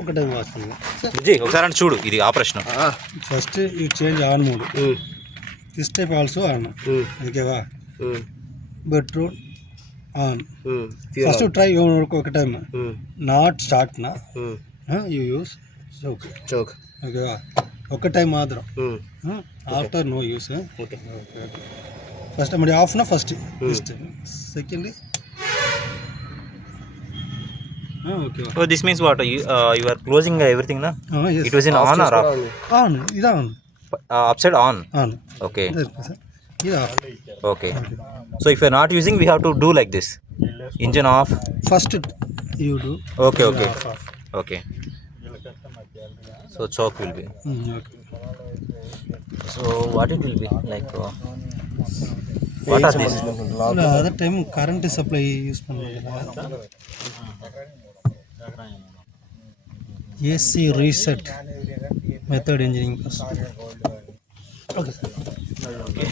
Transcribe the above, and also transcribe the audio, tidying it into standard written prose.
ఒక టైం వాడుతుంది. విజయ్ ఒకసారి చూడు, ఇది operation. First you change on mode, this type also on. ఓకేవా? Bedroom on. ఫస్ట్ ట్రై ఒక టైం నాట్ స్టార్ట్ నా యూ యూస్ చోక్. ఓకేవా? ఒక టైం మాత్రం, after no use. Okay first మరి ఆఫ్ నా first this time. Second okay. So this means what? You are closing everything, na? Yes. It was in on or off? On. Is on. Upside on. On. Okay. Yeah. Okay. So if you are not using, we have to do like this. Engine off. First you do. Okay. Okay. Off. Okay. So choke will be. Okay. So what it will be like? What are these? Other time current supply use பண்ணல. AC reset method engineering person. Okay sir. Okay.